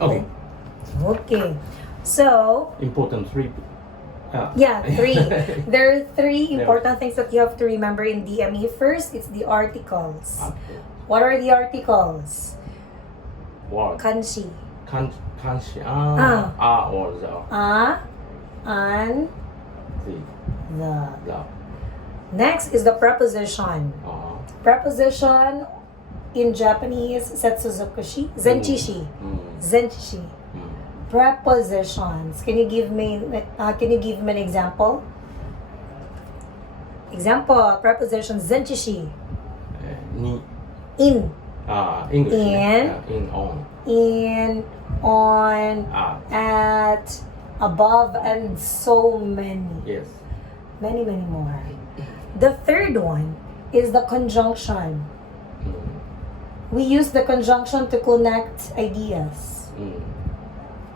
Okay. Okay. So, Important three. yeah, 3. There are 3 Yeah. important things that you have to remember in DME. First, it's the articles. Okay. What are the articles? What? Kanshi. Kanshi. Or the. An, the. The. Next is the preposition. Preposition in Japanese, setsuzukushi, zenchishi. Zenchishi. Prepositions. Can you give me an example? Example, preposition zenchishi. Ni. In. English. In. In, on. In, on, at, above, and so many. Yes. Many more. The third one is the conjunction. We use the conjunction to connect ideas.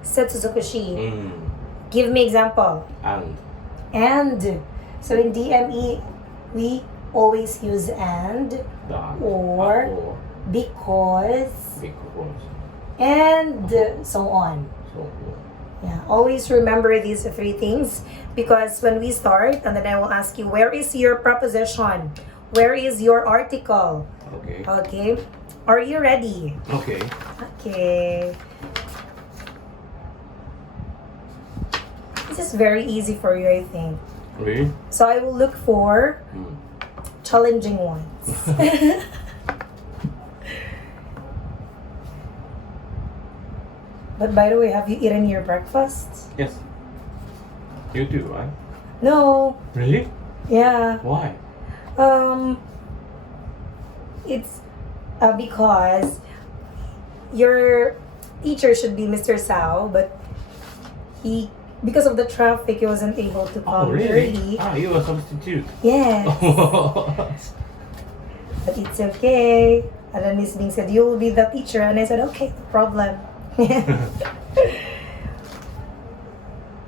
Setsuzukushi. Give me example. And. So in DME, we always use and, or, because, and so on. Yeah, always remember these 3 things, because when we start, and then I will ask you, where is your preposition? Where is your article? Okay. Are you ready? Okay. This is very easy for you, I think. Really? So I will look for challenging ones. But by the way, have you eaten your breakfast? Yes. You too, right? No. Really? Yeah. Why? It's because your teacher should be Mr. Sao, but because of the traffic, he wasn't able to come early. You were a substitute. Yes. But it's okay. And then Miss Bing said, you will be the teacher. And I said, okay, no problem.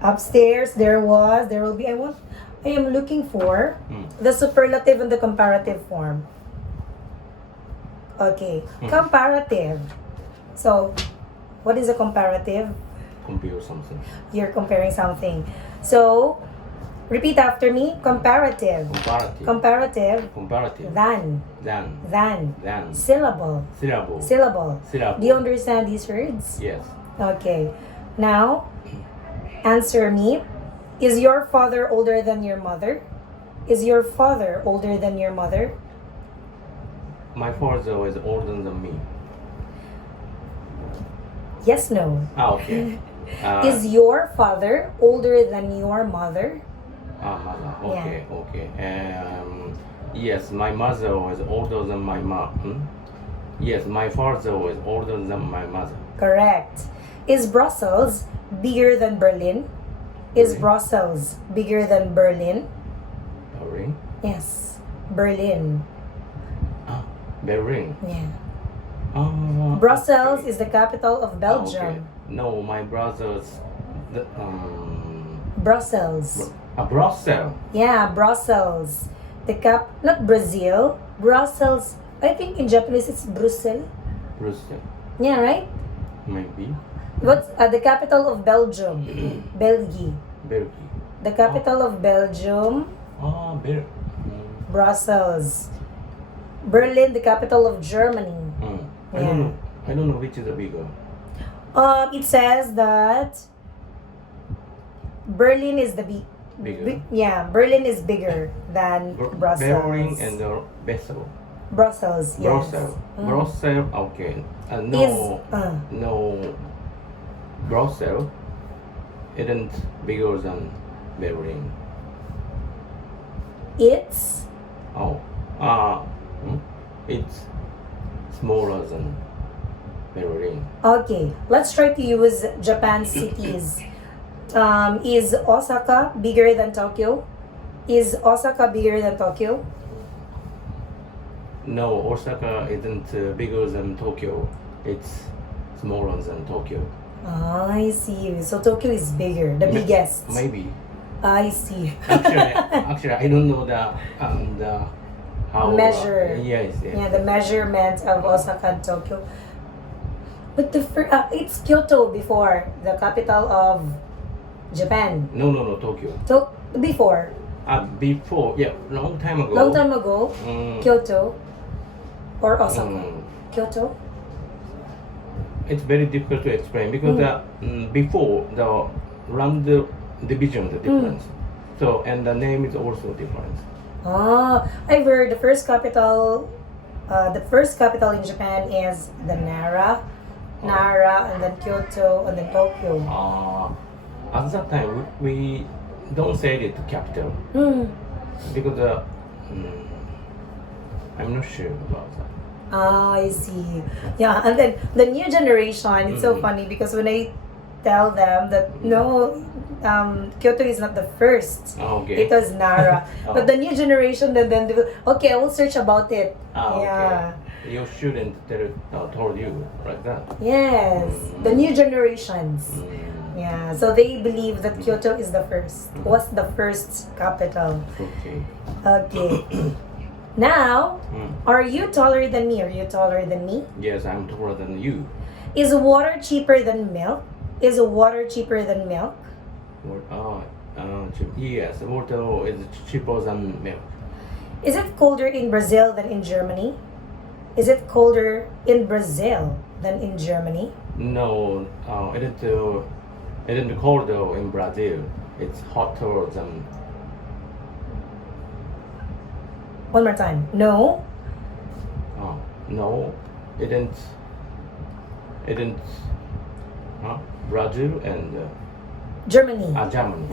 Upstairs, there will be, I am looking for the superlative and the comparative form. Okay, comparative. So, what is a comparative? Compare something. You're comparing something. So, repeat after me. Comparative. Comparative. Than. Syllable. Do you understand these words? Yes. Okay. Now, answer me. Is your father older than your mother? Is your father older than your mother? My father is older than me. Yes, no. Okay. Is your father older than your mother? Okay. Yes, my mother was older than my mom. Yes, my father was older than my mother. Correct. Is Brussels bigger than Berlin? Is Brussels bigger than Berlin? Berlin? Yes, Berlin. Berlin? Yeah. Brussels is the capital of Belgium. Okay. No, my brother's... Brussels. Brussels? Yeah, Brussels. Not Brazil. Brussels. I think in Japanese it's Brussels. Brussels. Yeah, right? Maybe. What's the capital of Belgium? Belgium. The capital of Belgium. Brussels. Berlin, the capital of Germany. I don't know which is the bigger. It says that Berlin is the bigger. Berlin is bigger than Brussels. Berlin and Brussels. Brussels, yes. Brussels, okay. No. Brussels isn't bigger than Berlin. It's smaller than Berlin. Okay, let's try to use Japan cities. Is Osaka bigger than Tokyo? Is Osaka bigger than Tokyo? No, Osaka isn't bigger than Tokyo. It's smaller than Tokyo. I see. So Tokyo is bigger, the biggest. Maybe. I see. Actually, I don't know the how measure. Yes. Yeah, the measurement of Osaka and Tokyo. But it's Kyoto before, the capital of Japan. No, Tokyo. So, before, Before, yeah, long time ago. long time ago, Kyoto or Osaka? Mm, Kyoto? it's very difficult to explain because before the land division is different. So, and the name is also different. I've heard the first capital in Japan is the Nara, and then Kyoto, and then Tokyo. At that time, we don't say it capital because I'm not sure about that. I see. Yeah, and then the new generation, it's so funny because when I tell them that no, Kyoto is not the first. Okay. It was Nara. But the new generation, then they will, okay, I will search about it. Yeah. Okay. Your student told you like that. Yes, the new generations. Yeah, so they believe that Kyoto is the first. Was the first capital. Okay. Okay. Now, are you taller than me? Are you taller than me? Yes, I'm taller than you. Is water cheaper than milk? Is water cheaper than milk? Yes, water is cheaper than milk. Is it colder in Brazil than in Germany? Is it colder in Brazil than in Germany? No, it isn't colder in Brazil. It's hotter than. One more time. No. No, it isn't. Brazil and Germany. Germany.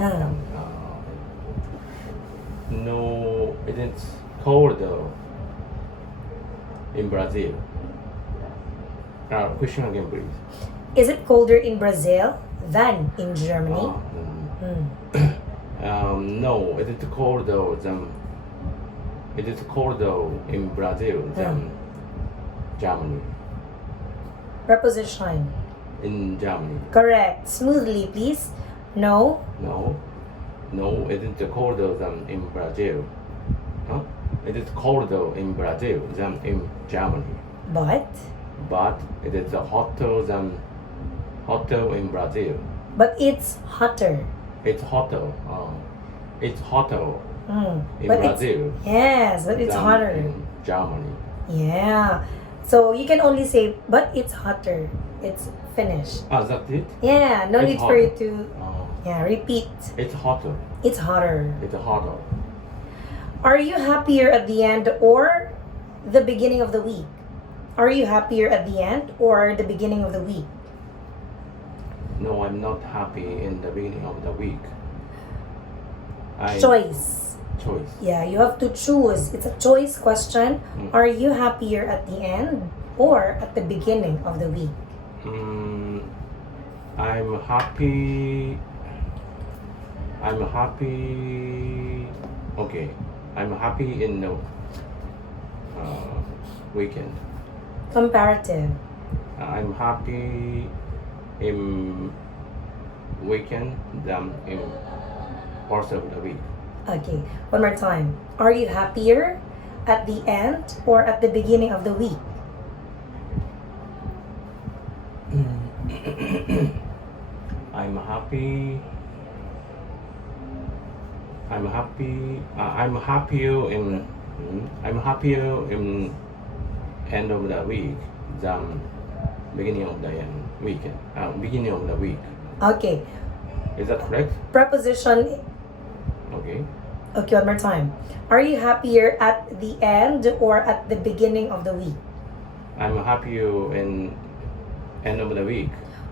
No, it isn't colder in Brazil. Question again, please. Is it colder in Brazil than in Germany? No, it is colder than. It is colder in Brazil than Germany. Preposition. In Germany. Correct. Smoothly, please. No. No, it is colder than in Brazil. It is colder in Brazil than in Germany. But it is hotter in Brazil. But it's hotter. It's hotter. It's hotter in But Brazil. Yes, but it's than hotter. in Germany. Yeah. So you can only say, but it's hotter. It's finished. That's it? Yeah, no It's need for you hotter. to repeat. It's hotter. It's hotter. It's hotter. Are you happier at the end or the beginning of the week? Are you happier at the end or the beginning of the week? No, I'm not happy in the beginning of the week. Choice. Yeah, you have to choose. It's a choice question. Are you happier at the end or at the beginning of the week? I'm happy. Okay, I'm happy in the weekend. Comparative. I'm happy in weekend than in course of the week. Okay, one more time. Are you happier at the end or at the beginning of the week? I'm happy. I'm happier in end of the week than beginning of the weekend. Beginning of the week. Okay. Is that correct? Preposition. Okay. Okay, one more time. Are you happier at the end or at the beginning of the week? I'm happier in end of the week.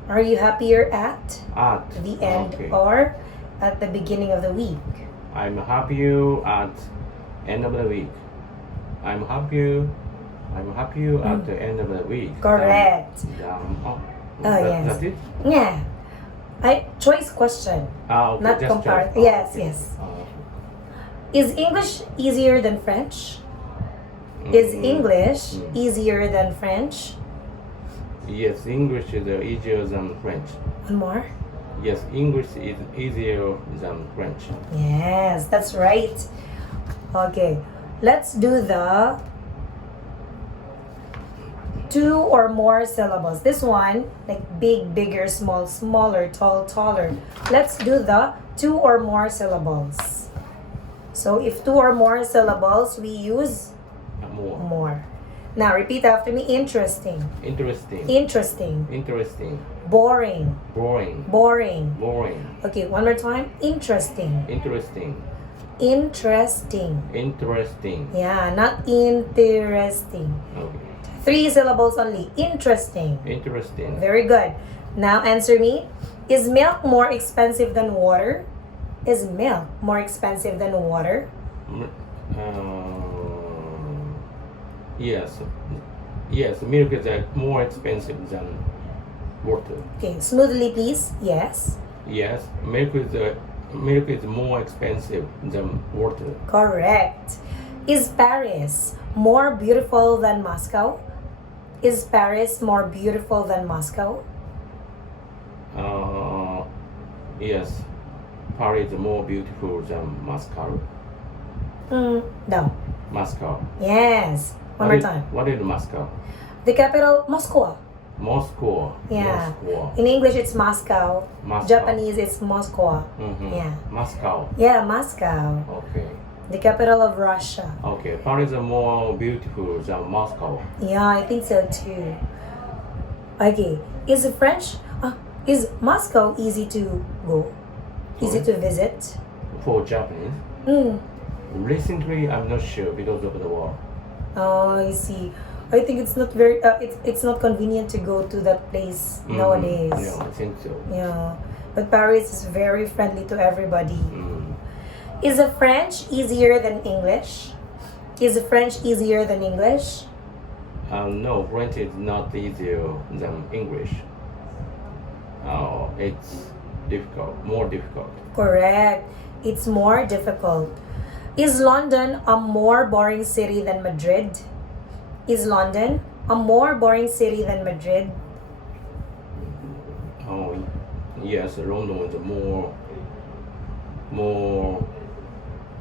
Are you happier at the end okay. or at the beginning of the week? I'm happier at end of the week. I'm happier at the end of the week. Correct. Yes. That's it? Yeah. Choice question. Okay, not just comparative. choice. Yes, Okay. yes. Is English easier than French? Is English easier than French? Yes, English is easier than French. One more. Yes, English is easier than French. Yes, that's right. Okay, let's do the 2 or more syllables. This one, like big, bigger, small, smaller, tall, taller. Let's do the 2 or more syllables. So if 2 or more syllables, we use more. Now repeat after me. Interesting. Interesting. Interesting. Interesting. Boring. Boring. Boring. Boring. Okay, one more time. Interesting. Interesting. Interesting. Interesting. Yeah, not interesting. Okay. 3 syllables only. Interesting. Interesting. Very good. Now answer me. Is milk more expensive than water? Is milk more expensive than water? Yes. Yes, milk is more expensive than water. Okay, smoothly please. Yes. Yes, milk is more expensive than water. Correct. Is Paris more beautiful than Moscow? Is Paris more beautiful than Moscow? Yes, Paris is more beautiful than Moscow. No. Moscow. Yes. One more time. What is Moscow? The capital, Moscow. Moscow. Yeah. Moscow. In English, it's Moscow. Moscow. Japanese, it's Moscow. Mm-hmm. Yeah. Moscow. Yeah, Moscow. Okay. The capital of Russia. Okay. Paris is more beautiful than Moscow. Yeah, I think so too. Okay. Is Moscow easy to go? Easy to visit? For Japanese? Recently, I'm not sure because of the war. Oh, I see. I think it's not very. It's not convenient to go to that place nowadays. Yeah, I think so. Yeah, but Paris is very friendly to everybody. Is French easier than English? Is French easier than English? No, French is not easier than English. It's difficult, more difficult. Correct. It's more difficult. Is London a more boring city than Madrid? Is London a more boring city than Madrid? Yes, London is a more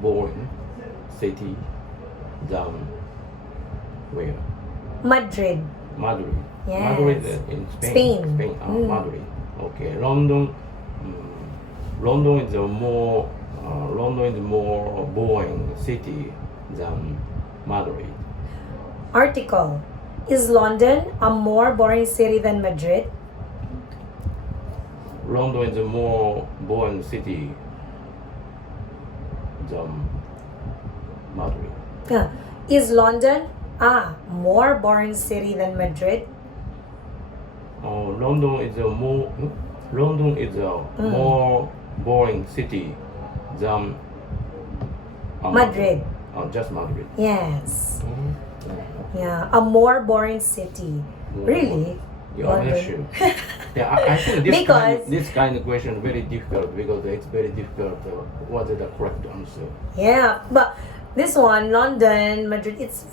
boring city than where? Madrid. Madrid. Yes. Madrid in Spain. Spain. Madrid. Okay. London is a more boring city than Madrid. Article. Is London a more boring city than Madrid? London is a more boring city than Madrid. Is London a more boring city than Madrid? London is a more boring city than Madrid. Just Madrid. Yes. Yeah, a more boring city. Really? Yeah, I'm not sure. Yeah, I think this kind of question is very difficult because it's very difficult what is the correct answer. Yeah, but this one, London, Madrid, it's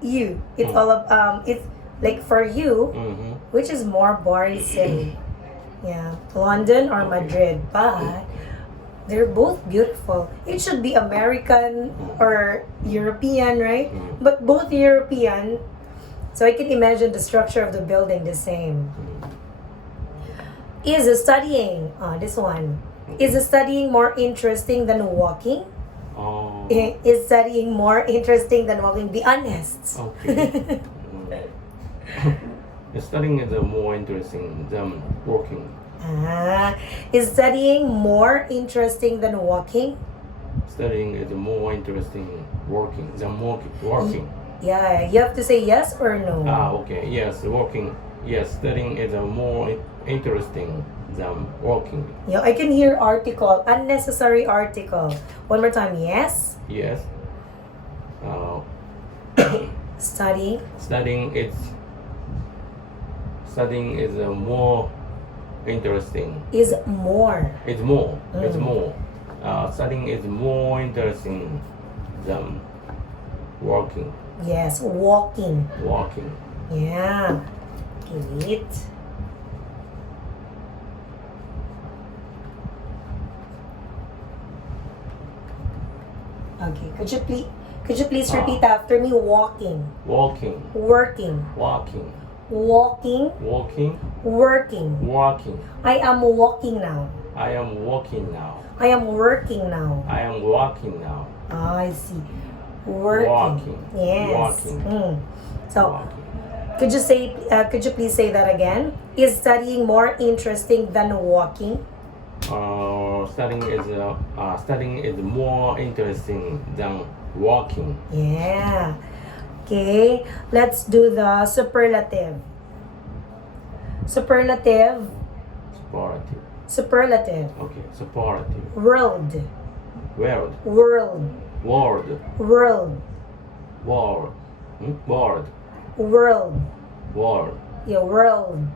you. It's all of it's like for you, which is more boring city? Yeah, London or Madrid, but they're both beautiful. It should be American or European, right? But both European, so I can imagine the structure of the building the same. Is studying more interesting than walking? Is studying more interesting than walking? Be honest. Okay. Studying is more interesting than walking. Is studying more interesting than walking? Studying is more interesting than walking. Yeah, you have to say yes or no. Okay. Yes, walking. Yes, studying is more interesting than walking. Yeah, I can hear article, unnecessary article. One more time. Yes. Yes. Studying is more interesting. Is more. It's more. It's more. Studying is more interesting than walking. Yes, walking. Walking. Yeah. Great. Okay, Could you please repeat after me? Walking. Walking. Working. Walking. Walking. Walking. Working. Walking. I am walking now. I am walking now. I am working now. I am walking now. I see. Working. Walking. Yes. Walking. So, Walking. could you please say that again? Is studying more interesting than walking? Studying is more interesting than walking. Yeah. Okay. Let's do the superlative. Superlative. Superlative. Superlative. Okay. Superlative. World. World. World. World. World. World. World. World. World. Yeah, world.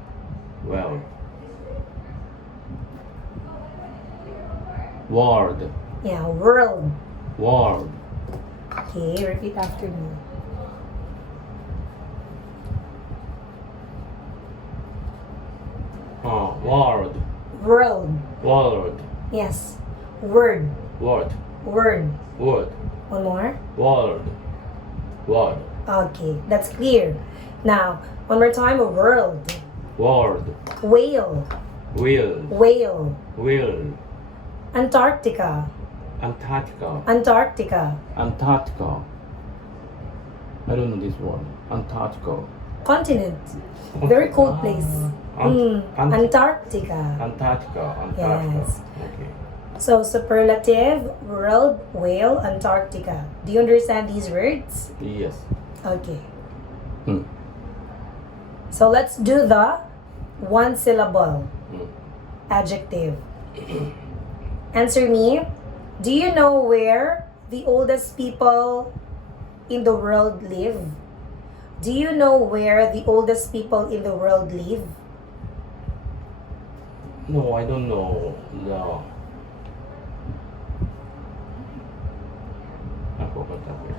World. World. Yeah, world. World. Okay, repeat after me. World. World. World. Yes. Word. Word. Word. Word. One more. World. Word. Okay, that's clear. Now, one more time. World. World. Whale. Wheel. Whale. Wheel. Antarctica. Antarctica. Antarctica. Antarctica. I don't know this word. Antarctica. Continent. Very cold place. Antarctica. Antarctica. Antarctica. Yes. Okay. So, superlative, world, whale, Antarctica. Do you understand these words? Yes. Okay. Hmm. So, let's do the one syllable adjective. Answer me. Do you know where the oldest people in the world live? Do you know where the oldest people in the world live? No, I don't know. No. I forgot that word.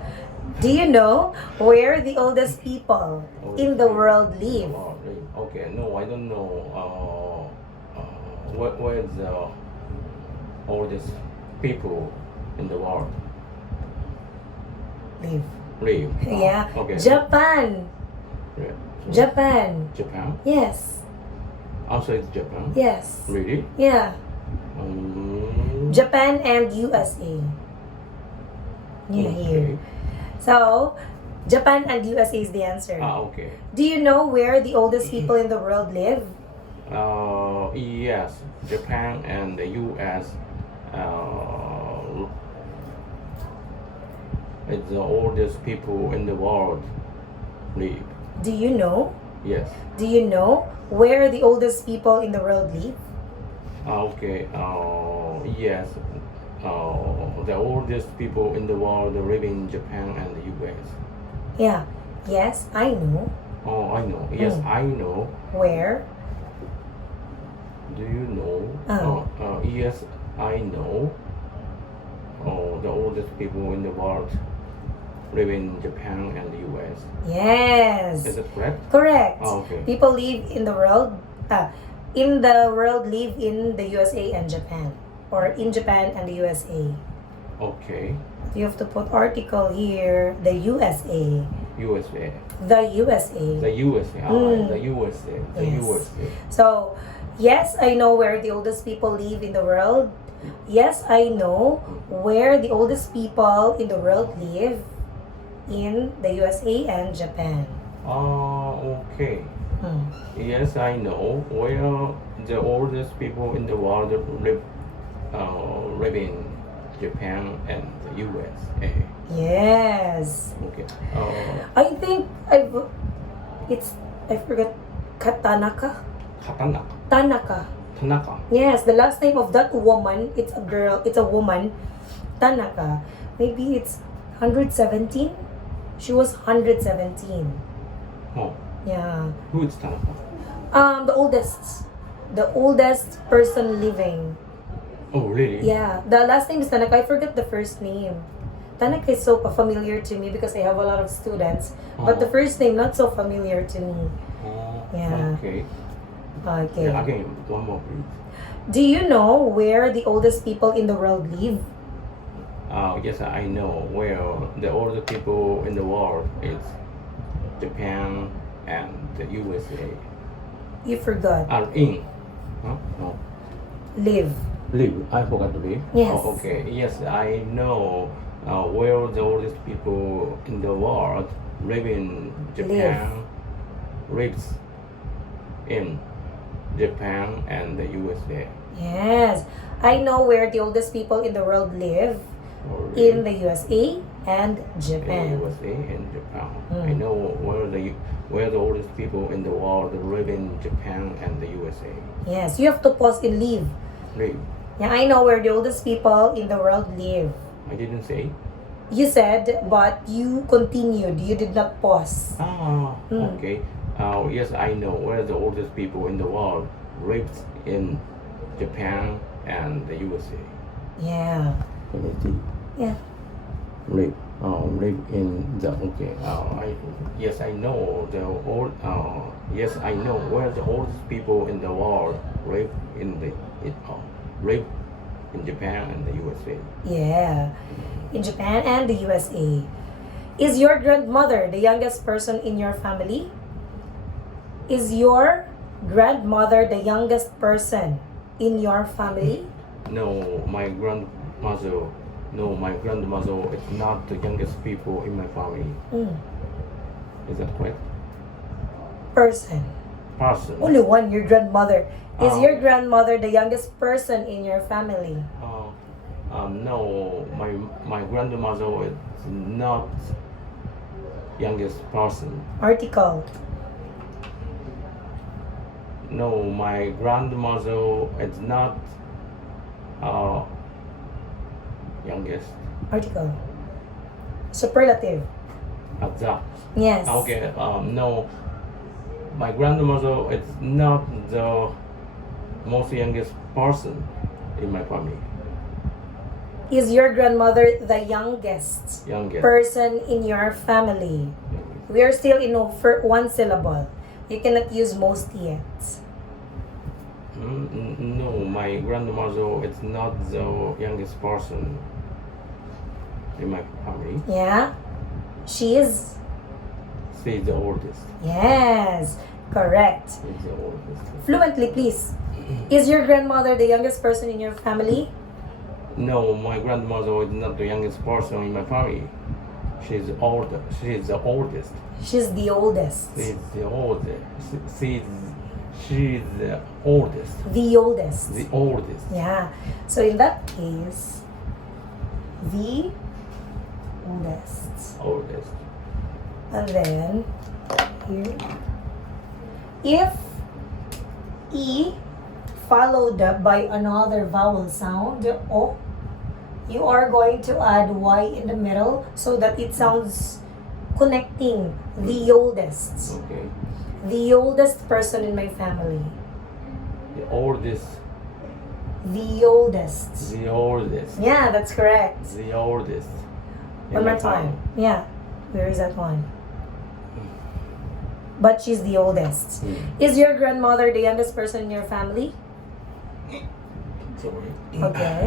Do you know where the oldest people in the world live? Okay, no, I don't know. Where is the oldest people in the world Live. live? Yeah. Okay. Japan. Yeah. Japan. Japan? Yes. Also, it's Japan? Yes. Really? Yeah. Japan and USA. Yeah, here. So, Japan and USA is the answer. Okay. Do you know where the oldest people in the world live? Yes, Japan and the US it's the oldest people in the world live. Do you know? Yes. Do you know where the oldest people in the world live? Okay. Yes. The oldest people in the world live in Japan and the US. Yeah. Yes, I know. Oh, I know. Yes, I know. Where? Do you know? Yes, I know. The oldest people in the world live in Japan and the US. Yes. Is that correct? Correct. Okay. People live in the world live in the USA and Japan, or in Japan and the USA. Okay. You have to put article here. The USA. USA. The USA. The USA. The USA. The Yes. USA. So, yes, I know where the oldest people live in the world. Yes, I know where the oldest people in the world live in the USA and Japan. Okay. Yes, I know where the oldest people in the world live in Japan and the USA. Yes. Okay. I think I forgot Katanaka. Katanaka. Tanaka. Tanaka. Yes, the last name of that woman, it's a girl, it's a woman. Tanaka. Maybe it's 117? She was 117. Oh. Yeah. Who is Tanaka? The oldest. The oldest person living. Oh, really? Yeah. The last name is Tanaka. I forgot the first name. Tanaka is so familiar to me because I have a lot of students. But the first name, not so familiar to me. Yeah. Okay. Okay. Yeah, again, one more please. Do you know where the oldest people in the world live? Yes, I know. Well, the older people in the world is Japan and the USA. You forgot. In. Huh? No. Live. Live. I forgot to live. Yes. Oh, okay. Yes, I know. Where the oldest people in the world live in Japan, lives in Japan and the USA. Yes. I know where the oldest people in the world live in the USA and Japan. USA and Japan. I know where the oldest people in the world live in Japan and the USA. Yes, you have to pause in live. Live. Yeah, I know where the oldest people in the world live. I didn't say. You said, but you continued. You did not pause. Okay. Yes, I know where the oldest people in the world lives in Japan and the USA. Yeah. Yeah. Live in the yes, I know the old. Yes, I know where the oldest people in the world live live in Japan and the USA. Yeah. In Japan and the USA. Is your grandmother the youngest person in your family? Is your grandmother the youngest person in your family? No, my grandmother is not the youngest people in my family. Is that correct? Person. Only one, your grandmother. Is your grandmother the youngest person in your family? No, my grandmother is not youngest person. Article. No, my grandmother is not youngest. Article. Superlative. That. Yes. Okay. No, my grandmother is not the most youngest person in my family. Is your grandmother the youngest person in your family? We are still in one syllable. You cannot use most yet. No, my grandmother is not the youngest person in my family. Yeah? She's the oldest. Yes, correct. She's the oldest. Fluently, please. Is your grandmother the youngest person in your family? No, my grandmother is not the youngest person in my family. She's older. She's the oldest. She's the oldest. She's the oldest. She's the oldest. The oldest. The oldest. Yeah. So in that case, the oldest. Oldest. And then here, if E followed by another vowel sound, O, you are going to add Y in the middle so that it sounds connecting the oldest. Okay. The oldest person in my family. The oldest. The oldest. The oldest. Yeah, that's correct. The oldest. One more time. Yeah. Where is that one? But she's the oldest. Is your grandmother the youngest person in your family? Sorry. Okay.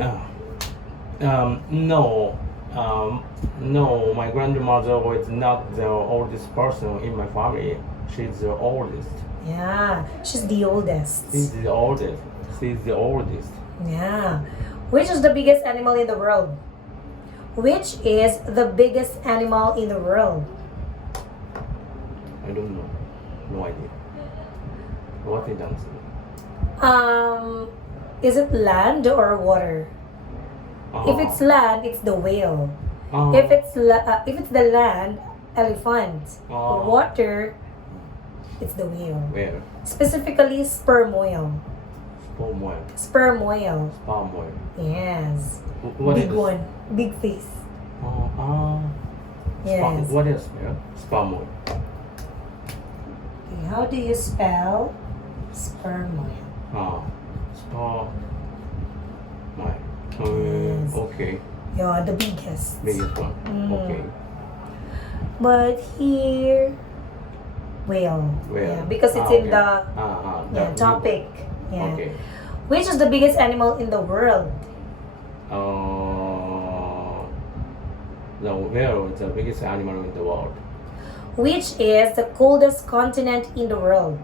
No. No, my grandmother was not the oldest person in my family. She's the oldest. Yeah, she's the oldest. She's the oldest. She's the oldest. Yeah. Which is the biggest animal in the world? Which is the biggest animal in the world? I don't know. No idea. What is the answer? Is it land or water? If it's land, it's the whale. If it's the land, elephant. Water, it's the whale. Where? Specifically, sperm whale. Sperm whale. Sperm whale. Sperm whale. Yes. What Big one. Big face. Yes. What is sperm whale? Okay, how do you spell sperm whale? Sperm whale. Yes. Okay. Yeah, the biggest. Biggest one. Okay. But here, whale. Yeah, because it's in the topic. Yeah. Okay. Which is the biggest animal in the world? the whale is the biggest animal in the world? Which is the coldest continent in the world?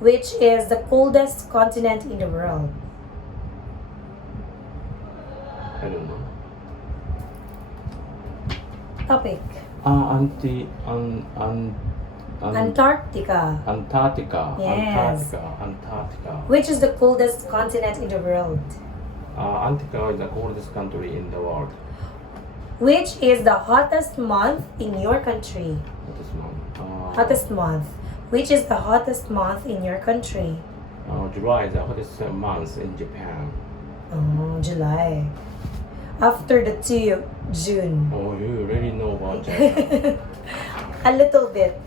Which is the coldest continent in the world? I don't know. Topic. Antarctica. Antarctica. Yes. Antarctica. Which is the coldest continent in the world? Antarctica is the coldest country in the world. Which is the hottest month in your country? Hottest month. Hottest month. Which is the hottest month in your country? July is the hottest month in Japan. Oh, July. After the 2 June. Oh, you really know about Japan. A little bit.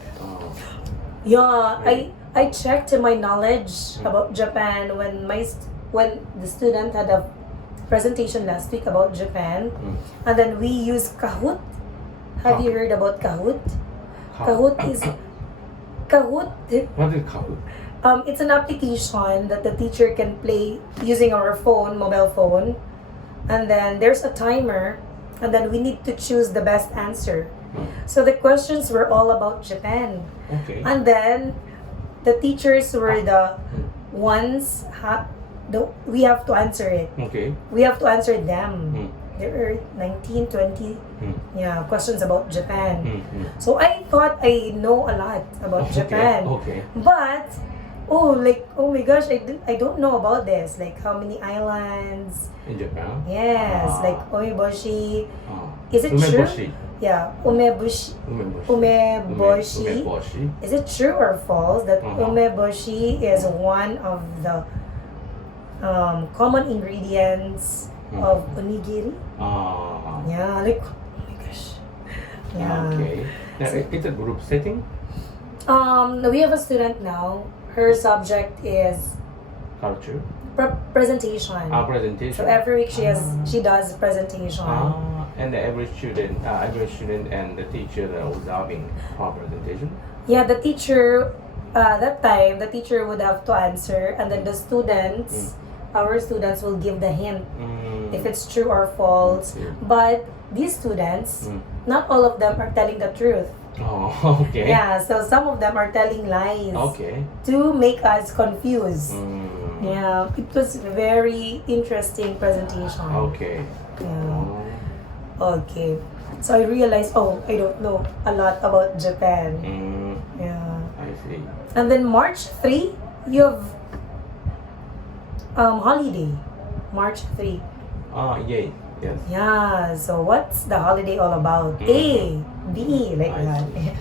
Yeah, Really? I checked my knowledge about Japan when when the student had a presentation last week about Japan, and then we use Kahoot. Have you heard about Kahoot? Kahoot is Kahoot. What is Kahoot? It's an application that the teacher can play using our phone, mobile phone, and then there's a timer, and then we need to choose the best answer. So the questions were all about Japan. Okay. And then the teachers were the ones we have to answer it. Okay. We have to answer them. There are 19, 20 questions about Japan. So I thought I know a lot about Japan. Okay. But oh my gosh, I don't know about this. Like how many islands? In Japan? Yes, like Umeboshi. Is it Umeboshi. true? Yeah, Umeboshi. Umeboshi. Is it true or false that umeboshi is one of the common ingredients of onigiri? Yeah, like oh my gosh. Yeah. Okay. It's a group setting? We have a student now. Her subject is Culture? presentation. Presentation. So every week she does presentation. And every student and the teacher are observing her presentation? Yeah, the teacher, that time, the teacher would have to answer, and then the students, our students will give the hint if it's true or false. But these students, not all of them are telling the truth. Oh, okay. Yeah, so some of them are telling lies Okay. to make us confused. Yeah, it was very interesting presentation. Okay. Yeah. Okay. So I realized, I don't know a lot about Japan. Yeah. I see. And then March 3, you have holiday. March 3. Yay. Yes. Yeah, so what's the holiday all about? A, B, like I that. see.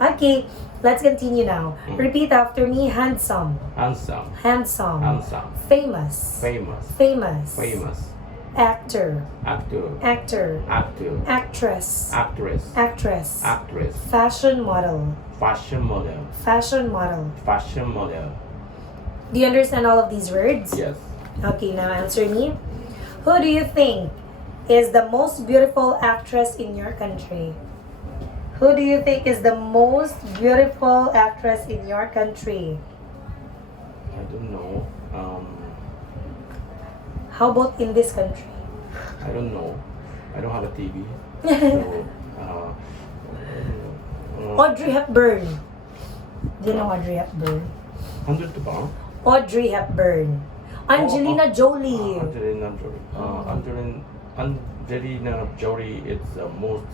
Okay, let's continue now. Repeat after me. Handsome. Handsome. Handsome. Handsome. Famous. Famous. Famous. Famous. Actor. Actor. Actor. Actor. Actress. Actress. Actress. Actress. Fashion model. Fashion model. Fashion model. Fashion model. Do you understand all of these words? Yes. Okay, now answer me. Who do you think is the most beautiful actress in your country? Who do you think is the most beautiful actress in your country? I don't know. How about in this country? I don't know. I don't have a TV. So, Audrey Hepburn. Do you know Audrey Hepburn? 100 pounds. Audrey Hepburn. Angelina Jolie. Angelina Jolie. Angelina Jolie is the most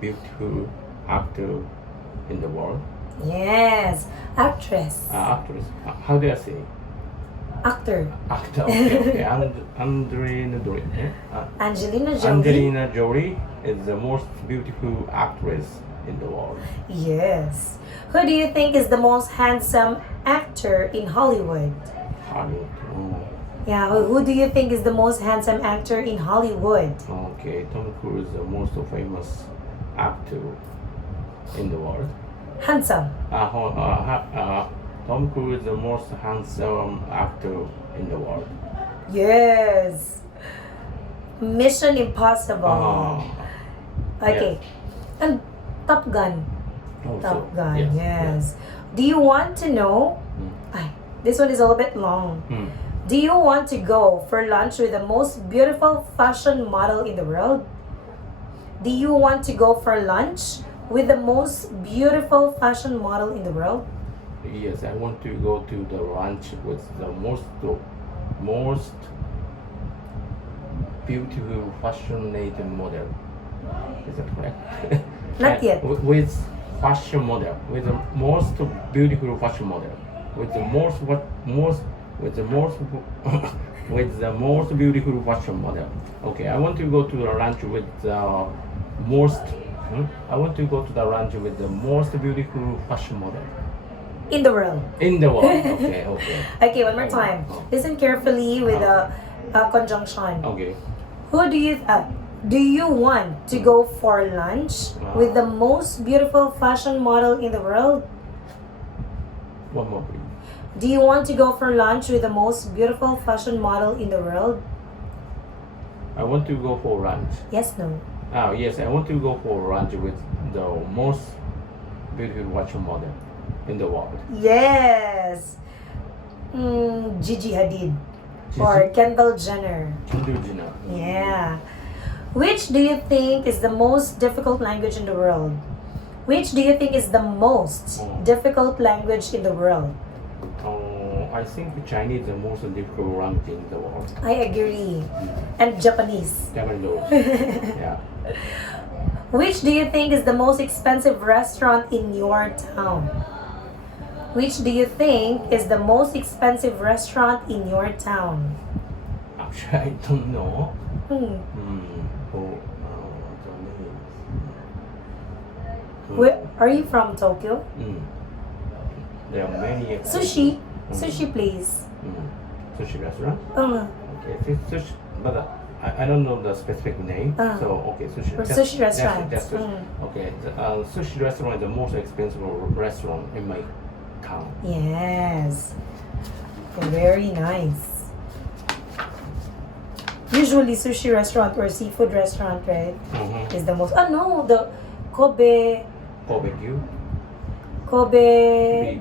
beautiful actor in the world. Yes, actress. Actress. How do I say? Actor. Actor. Okay. Angelina Jolie. Angelina Jolie. Angelina Jolie is the most beautiful actress in the world. Yes. Who do you think is the most handsome actor in Hollywood? Hollywood. Yeah, who do you think is the most handsome actor in Hollywood? Okay, Tom Cruise is the most famous actor in the world. Handsome. Tom Cruise is the most handsome actor in the world. Yes. Mission Impossible. Okay. Yes. And Top Gun. Also, Top Gun, yes. Do you want to know? This one is a little bit long. Do you want to go for lunch with the most beautiful fashion model in the world? Do you want to go for lunch with the most beautiful fashion model in the world? Yes, I want to go to the lunch with the most beautiful fashionable model. Is that correct? Not yet. With fashion model, with the most beautiful fashion model, with the most with the most beautiful fashion model. Okay, I want to go to the lunch with the most. I want to go to the lunch with the most beautiful fashion model In the world. in the world. Okay, okay, Okay, one more time. Listen carefully with a conjunction. okay. Who do you want to go for lunch with the most beautiful fashion model in the world? One more, please. Do you want to go for lunch with the most beautiful fashion model in the world? I want to go for lunch. Yes, no. Yes, I want to go for lunch with the most beautiful fashion model in the world. Yes. Gigi Hadid or Kendall Jenner. Kendall Jenner. Yeah. Which do you think is the most difficult language in the world? Which do you think is the most difficult language in the world? I think Chinese is the most difficult language in the world. I agree. And Japanese. Japanese. Yeah. Which do you think is the most expensive restaurant in your town? Which do you think is the most expensive restaurant in your town? Actually, I don't know. Where are you from, Tokyo? There are many. Sushi. Sushi place. Sushi restaurant. Uh-huh. Okay, sushi, but I don't know the specific name. So okay, sushi. Or sushi restaurant. That's sushi. Okay, the sushi restaurant is the most expensive restaurant in my town. Yes. Very nice. Usually sushi restaurant or seafood restaurant, right? Is the most. No, the Kobe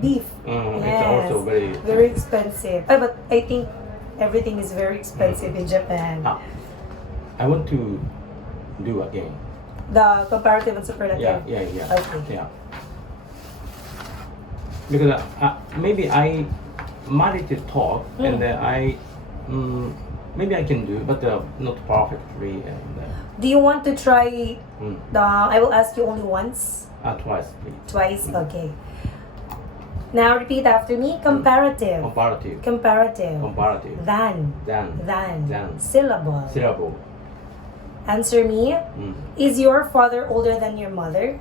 beef. It's Yes. also Very expensive. But I think everything is very expensive in Japan. I want to do again. The comparative and superlative. Yeah. Okay. Yeah. Because maybe I managed to talk and then maybe I can do, but not perfectly. And Do you want to try I will ask you only once? twice, please. Twice? Okay. Now repeat after me. Comparative. Comparative. Than. Syllable. Syllable. Answer me. Is your father older than your mother?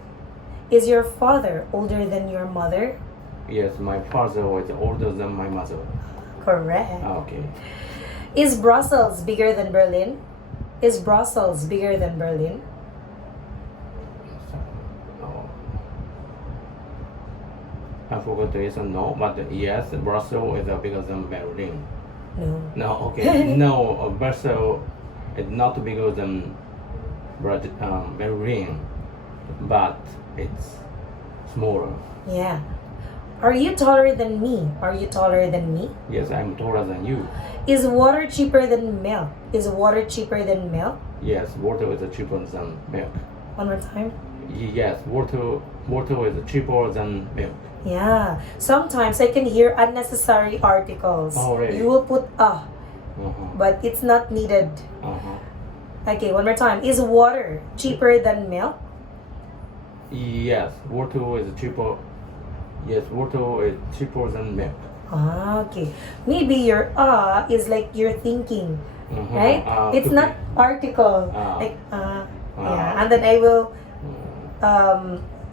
Is your father older than your mother? Yes, my father was older than my mother. Correct. Okay. Is Brussels bigger than Berlin? Is Brussels bigger than Berlin? I forgot to answer no, but yes, Brussels is bigger than Berlin. No. No, okay. No, Brussels is not bigger than Berlin, but it's smaller. Yeah. Are you taller than me? Are you taller than me? Yes, I'm taller than you. Is water cheaper than milk? Is water cheaper than milk? Yes, water is cheaper than milk. One more time. Yes, water is cheaper than milk. Yeah. Sometimes I can hear unnecessary articles. Oh, really? You will put but it's not needed. Okay, one more time. Is water cheaper than milk? Yes, water is cheaper. Yes, water is cheaper than milk. Okay. Maybe your is like you're thinking, right? It's not article. Yeah. And then I will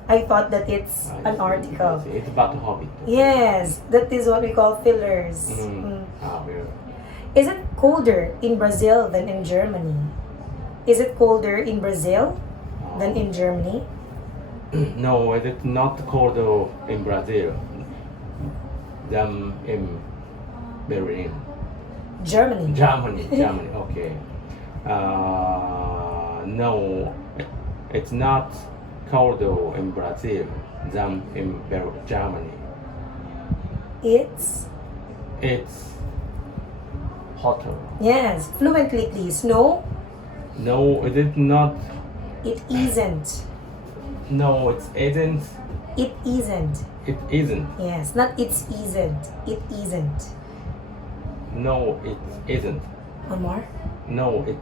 I thought that it's an article. It's about hobby. Yes, that is what we call fillers. Is it colder in Brazil than in Germany? Is it colder in Brazil than in Germany? No, it is not colder in Brazil than in Berlin. Germany. Germany, okay. No, it's not colder in Brazil than in Germany. It's hotter. Yes, fluently please. No? No, it is not It isn't. No, it isn't. It isn't. It isn't. Yes, not it's isn't. It isn't. No, it isn't. One more. No, it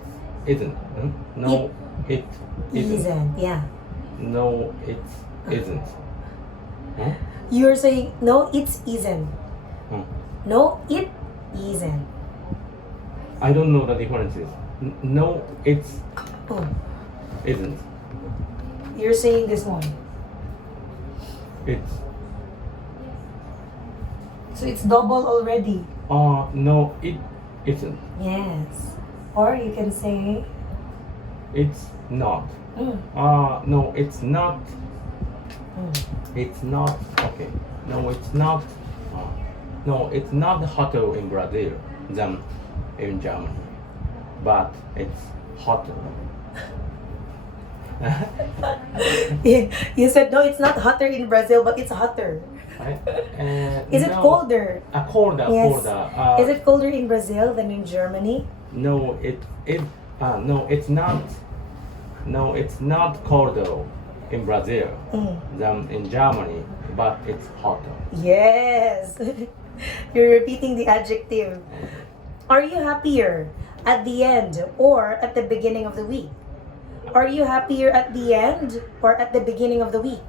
isn't. No, it isn't. Isn't. Yeah. No, it isn't. Huh? You're saying no, it isn't. Hmm. No, it isn't. I don't know the differences. No, it Oh, isn't. you're saying this one. It's. So it's double already. No, it isn't. Yes. Or you can say. It's not. Mm. No, it's not. Mm. It's not. Okay. No, it's not. No, it's not hotter in Brazil than in Germany, but it's hotter. You said no, it's not hotter in Brazil, but it's hotter. Right? Is it No. colder? Colder, Yes. colder. Is it colder in Brazil than in Germany? No, no, it's not. No, it's not colder in Brazil than in Germany, but it's hotter. Yes. You're repeating the adjective. Are you happier at the end or at the beginning of the week? Are you happier at the end or at the beginning of the week?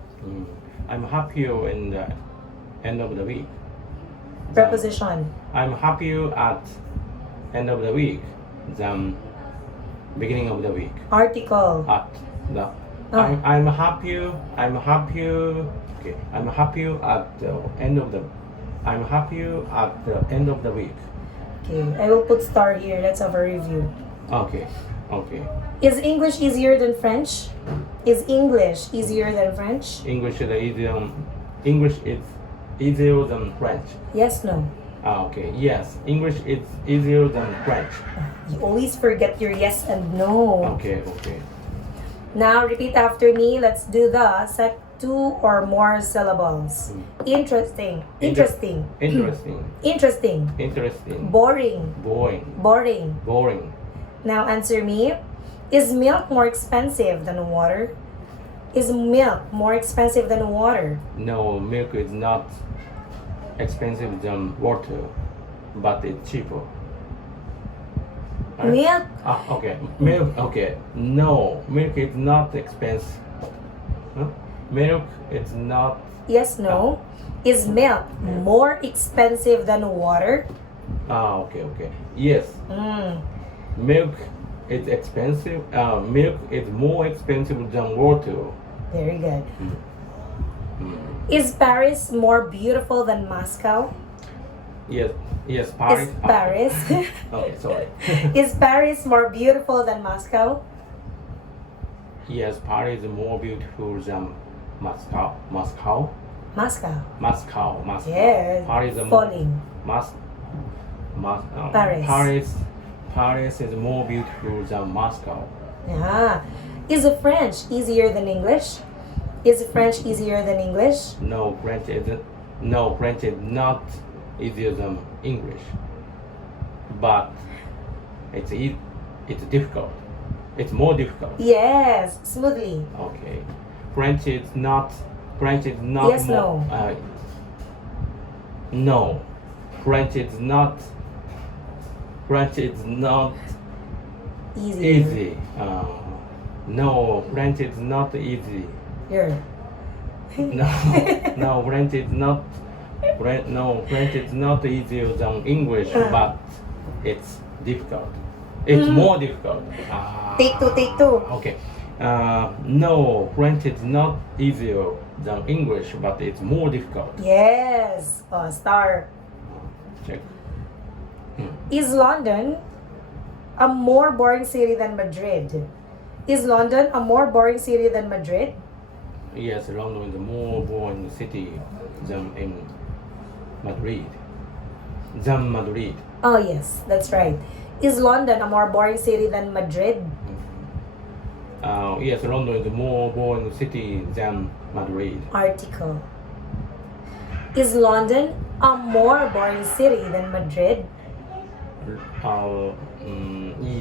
I'm happier in the end of the week. Preposition. I'm happier at end of the week than beginning of the week. Article. At the I'm happier. Okay, I'm happier at the end of the. I'm happier at the end of the week. Okay, I will put star here. Let's have a review. Okay. Is English easier than French? Is English easier than French? English is easier. English is easier than French. Yes, no. Okay. Yes, English is easier than French. You always forget your yes and no. Okay. Now repeat after me. Let's do the set 2 or more syllables. Interesting. Interesting. Interesting. Boring. Boring. Now answer me. Is milk more expensive than water? Is milk more expensive than water? No, milk is not expensive than water, but it's cheaper. Right? Milk? Okay. Milk. Okay. No, milk is not expensive. Huh? Milk is not. Yes, no. Is milk more expensive than water? Okay. Yes. Milk is expensive. Milk is more expensive than water. Very good. Is Paris more beautiful than Moscow? Yes, Paris. Is Paris? Okay, sorry. Is Paris more beautiful than Moscow? Yes, Paris is more beautiful than Moscow. Moscow. Yes. Paris is Falling. Paris. Paris is more beautiful than Moscow. Yeah. Is French easier than English? Is French easier than English? No, French isn't. No, French is not easier than English. But it's difficult. It's more difficult. Yes, smoothly. Okay. French is not Yes, more. No. French is not Easy. easy. No, French is not easy. Here. No, French is not. French is not easier than English, but it's difficult. It's more difficult. Take two. Okay. No, French is not easier than English, but it's more difficult. Yes. Star. Check. Is London a more boring city than Madrid? Is London a more boring city than Madrid? Yes, London is a more boring city than in Madrid. Oh yes, that's right. Is London a more boring city than Madrid? Yes, London is a more boring city than Madrid. Article. Is London a more boring city than Madrid?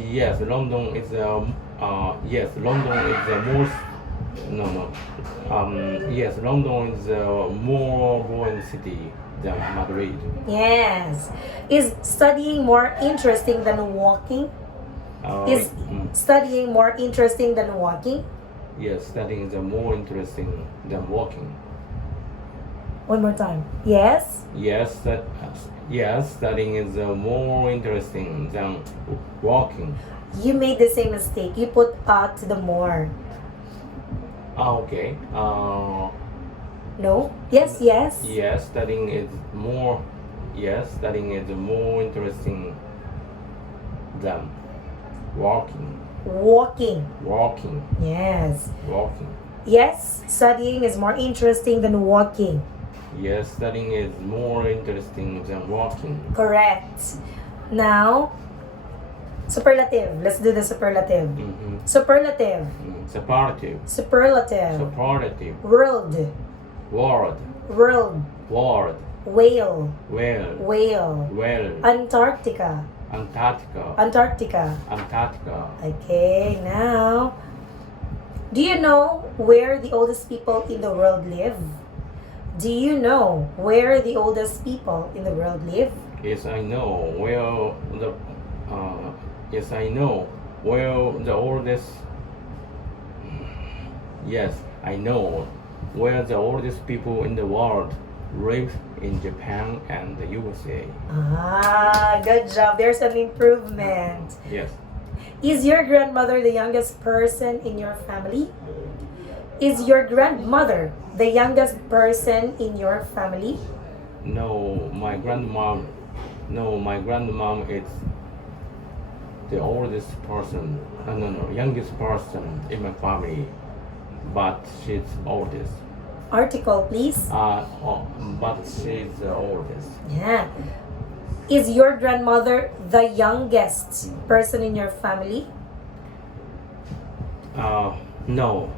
Yes, London is a Yes, London is the most. No, no. Yes, London is a more boring city than Madrid. Yes. Is studying more interesting than walking? Is studying more interesting than walking? Yes, studying is more interesting than walking. One more time. Yes? Yes, studying is more interesting than walking. You made the same mistake. You put to the more. Okay. No? Yes, yes. Yes, studying is more. Yes, studying is more interesting than walking. Walking. Walking. Yes. Walking. Yes, studying is more interesting than walking. Yes, studying is more interesting than walking. Correct. Now, superlative. Let's do the superlative. Mm-hmm. Superlative. Superlative. Superlative. Superlative. World. World. World. World. Whale. Whale. Whale. Whale. Antarctica. Antarctica. Antarctica. Antarctica. Okay, now, do you know where the oldest people in the world live? Do you know where the oldest people in the world live? Yes, I know where the. Yes, I know where the oldest. Yes, I know where the oldest people in the world live in Japan and the USA. Good job. There's an improvement. Yes. Is your grandmother the youngest person in your family? Is your grandmother the youngest person in your family? No, my grandmom. No, my grandmom is the oldest person. No, youngest person in my family, but she's oldest. Article, please. But she's the oldest. Yeah. Is your grandmother the youngest person in your family? No.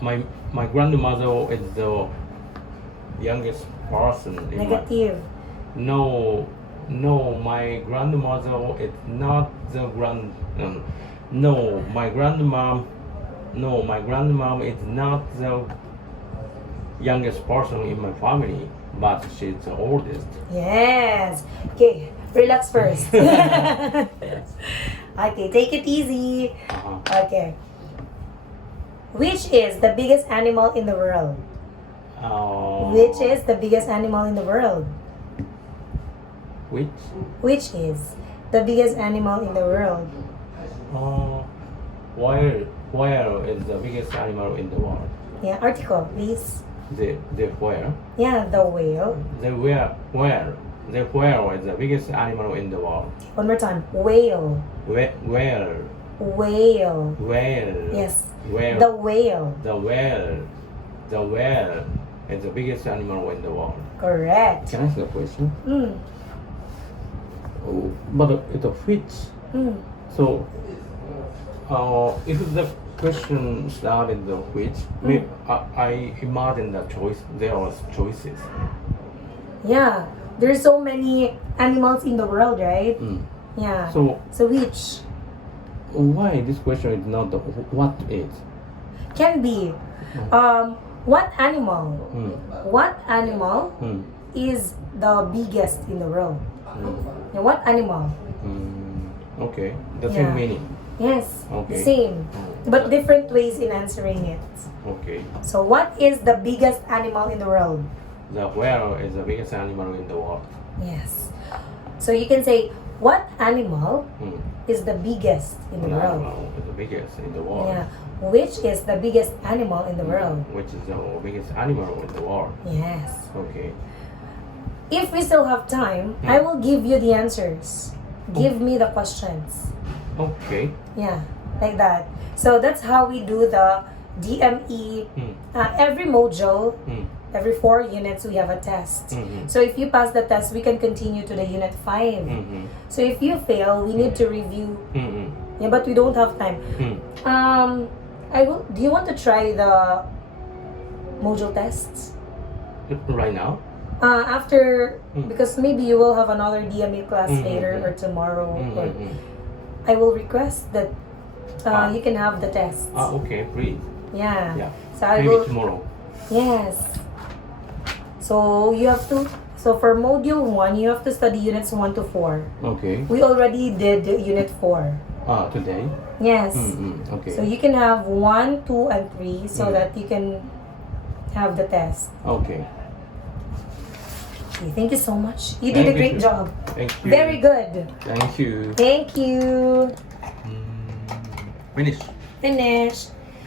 My grandmother is the youngest person in Negative. No, my grandmother is not the No, my grandmom. No, my grandmom is not the youngest person in my family, but she's the oldest. Yes. Okay, relax first. Okay, take it easy. Okay. Which is the biggest animal in the world? Which is the biggest animal in the world? Which is the biggest animal in the world? Whale is the biggest animal in the world. Yeah, article, please. The whale. Yeah, the whale. The whale. The whale is the biggest animal in the world. One more time. Whale. Whale. Whale. Whale. Yes. Whale. The whale. The whale. The whale is the biggest animal in the world. Correct. Can I ask a question? Mm. But it's a fish. So, if the question started the which, I imagine the choice. There are choices. Yeah, there's so many animals in the world, right? Yeah. So which? Why this question is not the what is? Can be. What animal? What animal is the biggest in the world? And what animal? Okay, the same meaning. Yes, Okay. same, but different ways in answering it. Okay. So, what is the biggest animal in the world? The whale is the biggest animal in the world. Yes. So you can say, what animal is the biggest in the world? Animal is the biggest in the world. Yeah. Which is the biggest animal in the world? Which is the biggest animal in the world? Yes. Okay. If we still have time, I will give you the answers. Give me the questions. Okay. Yeah, like that. So that's how we do the DME. Every module, every 4 units, we have a test. So if you pass the test, we can continue to the unit 5. So if you fail, we need to review. Yeah, but we don't have time. Do you want to try the module tests? Right now? After, because maybe you will have another DME class later or tomorrow. Or I will request that you can have the test. Okay, please. Yeah. Yeah. So I Maybe will. tomorrow. Yes. So you have to. So for module 1, you have to study units 1 to 4. Okay. We already did unit 4. Today? Yes. Okay. So you can have 1, 2, and 3 so Mm. that you can have the test. Okay. Okay, thank you so much. You did a Thank great you. job. Thank you. Very good. Thank you. Thank you. Finish. Finished.